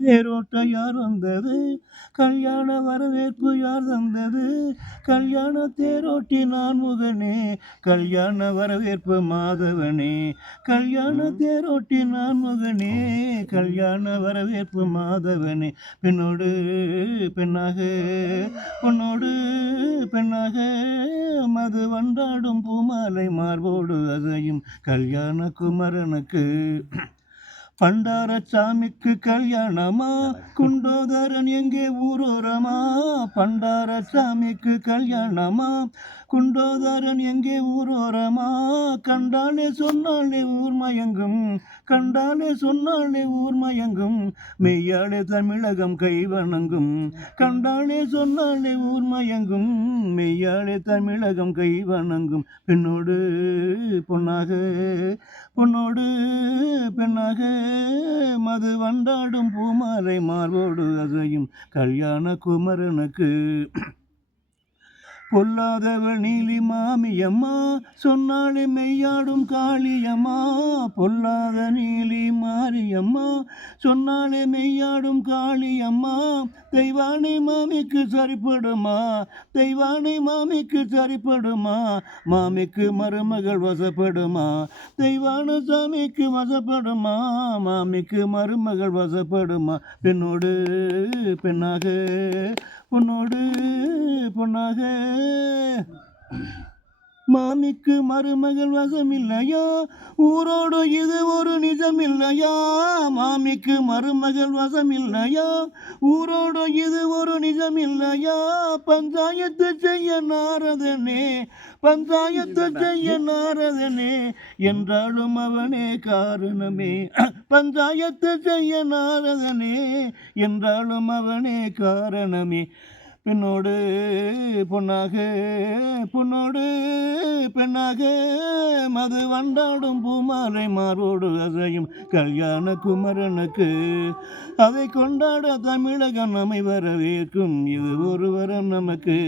தேரோட்ட யார் வந்தது, கல்யாண வரவேற்பு யார் தந்தது, கல்யாண தேரோட்டி நான் முகனே, கல்யாண வரவேற்பு மாதவனே, கல்யாண தேரோட்டி நான் முகனே, கல்யாண வரவேற்பு மாதவனே. பெண்ணோடு பெண்ணாக பொன்னோடு பெண்ணாக மது வண்டாடும் பூமாலை மார்போடு அதையும் கல்யாண குமரனுக்கு. பண்டாரசாமிக்கு கல்யாணமா, குண்டோதரன் எங்கே ஊரோரமா, பண்டாரசாமிக்கு கல்யாணமா, குண்டோதரன் எங்கே ஊரோரமா, கண்டாலே சொன்னாலே ஊர் மயங்கும், கண்டாலே சொன்னாலே ஊர் மயங்கும், மெய்யாலே தமிழகம் கைவணங்கும், கண்டாலே சொன்னாலே ஊர் மயங்கும், மெய்யாலே தமிழகம் கைவணங்கும். பெண்ணோடு பொன்னாக பொன்னோடு பெண்ணாக மது வண்டாடும் பூமாலை மார்போடு அதையும் கல்யாண குமரனுக்கு. பொல்லாதவள் நீலி மாமியம்மா, சொன்னாலே மெய்யாடும் காளியம்மா, பொல்லாத நீலி மாரியம்மா, சொன்னாலே மெய்யாடும் காளியம்மா, தெய்வானை மாமிக்கு சரிப்படுமா, தெய்வானை மாமிக்கு சரிப்படுமா, மாமிக்கு மருமகள் வசப்படுமா, தெய்வான சாமிக்கு வசப்படுமா, மாமிக்கு மருமகள் வசப்படுமா. பெண்ணோடு பெண்ணாக பொன்னோடு பொன்னாக மாமிக்கு மருமகள் வசமில்லையா, ஊரோடு இது ஒரு நிஜமில்லையா, மாமிக்கு மருமகள் வசமில்லையா, ஊரோடு இது ஒரு நிஜமில்லையா, பஞ்சாயத்து செய்ய நாரதனே, பஞ்சாயத்து செய்ய நாரதனே, என்றாலும் அவனே காரணமே, பஞ்சாயத்து செய்ய நாரதனே, என்றாலும் அவனே காரணமே. பெண்ணோடு பொன்னாக பொன்னோடு பெண்ணாக மது வண்டாடும் பூமாலை மார்போடு அதையும் கல்யாண குமரனுக்கு. அதை கொண்டாட தமிழகம் நம்மை வரவேற்கும், இது ஒரு வரம் நமக்கு.